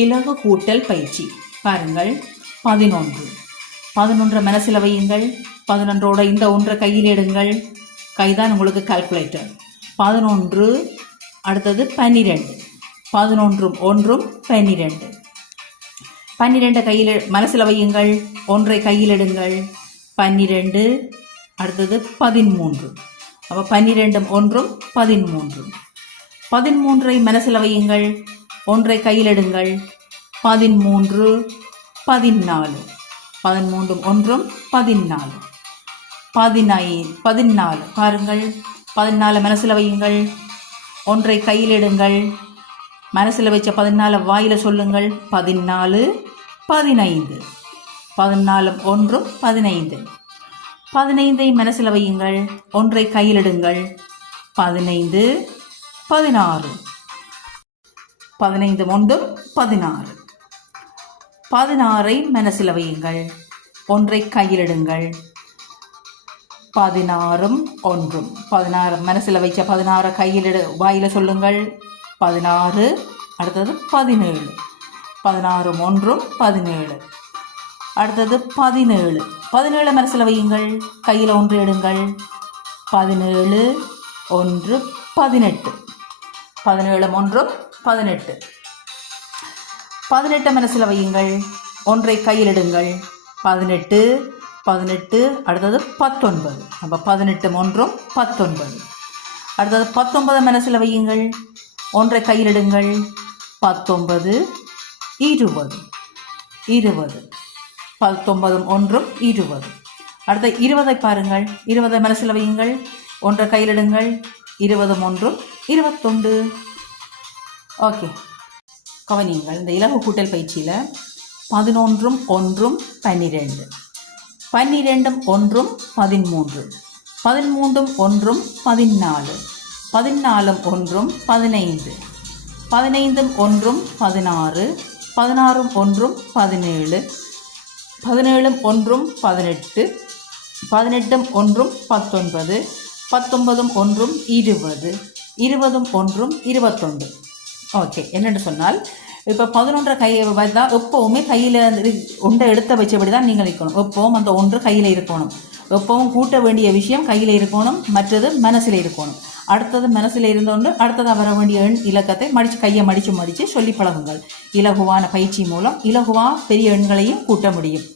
இலகு கூட்டல் பயிற்சி பாருங்கள். 11 11 மனசில் வையுங்கள். 11ஓட இந்த ஒன்றை கையில் எடுங்கள். கைதான் உங்களுக்கு கால்குலேட்டர். 11 அடுத்தது 12 11 ஒன்றும் 12 12 கையில் மனசில் வையுங்கள். ஒன்றை கையில் எடுங்கள். 12 அடுத்தது 13 அப்போ 12 ஒன்றும் 13 13ஐ மனசில் வையுங்கள். ஒன்றை கையில் எடுங்கள். 13 14 13 ஒன்றும் 14 14 பாருங்கள். 14 மனசில் வையுங்கள். ஒன்றை கையில் எடுங்கள். மனசில் வச்ச 14 வாயில் சொல்லுங்கள். 14 15 14 ஒன்றும் 15 15ஐ மனசில் வையுங்கள். ஒன்றை கையில் எடுங்கள். 15 16 15 ஒன்றும் 16 16ஐ மனசில் வையுங்கள். ஒன்றை கையில் எடுங்கள். 16 ஒன்றும் 16 மனசில் வைச்ச 16 கையில் வாயில் சொல்லுங்கள். 16 அடுத்தது 17 16 ஒன்றும் 17 அடுத்தது 17 17 மனசில் வையுங்கள். கையில் ஒன்று எடுங்கள். 17 1 18 17 ஒன்றும் 18 18 மனசில் வையுங்கள். ஒன்றை கையில் எடுங்கள். 18 18 அடுத்தது 19 அப்போ 18 ஒன்றும் 19 அடுத்தது 19 மனசில் வையுங்கள். ஒன்றை கையில் எடுங்கள். 19 20 20 19 ஒன்றும் 20 அடுத்த 20ஐ பாருங்கள். 20 மனசில் வையுங்கள். ஒன்றை கையில் எடுங்கள். 20 ஒன்றும் 21 ஓகே. கவனியுங்கள். இந்த இலகு கூட்டல் பயிற்சியில் 11 1 12 12 1 13 13 1 14 14 1 15 15 1 16 16 1 17 17 1 18 18 1 19 19 1 20 20 1 21 ஓகே. என்னென்னு சொன்னால் இப்போ 11 கையை பார்த்தா எப்போவுமே கையில் ஒன்றை எடுத்த வச்சபடி தான் நீங்கள் இருக்கணும். எப்போவும் அந்த ஒன்று கையில் இருக்கணும். எப்போவும் கூட்ட வேண்டிய விஷயம் கையில் இருக்கணும். மற்றது மனசில் இருக்கணும். அடுத்தது மனசில் இருந்தோண்டு அடுத்ததாக வர வேண்டிய எண் இலக்கத்தை கையை மடித்து சொல்லி பழகுங்கள். இலகுவான பயிற்சி மூலம் இலகுவாக பெரிய எண்களையும் கூட்ட முடியும்.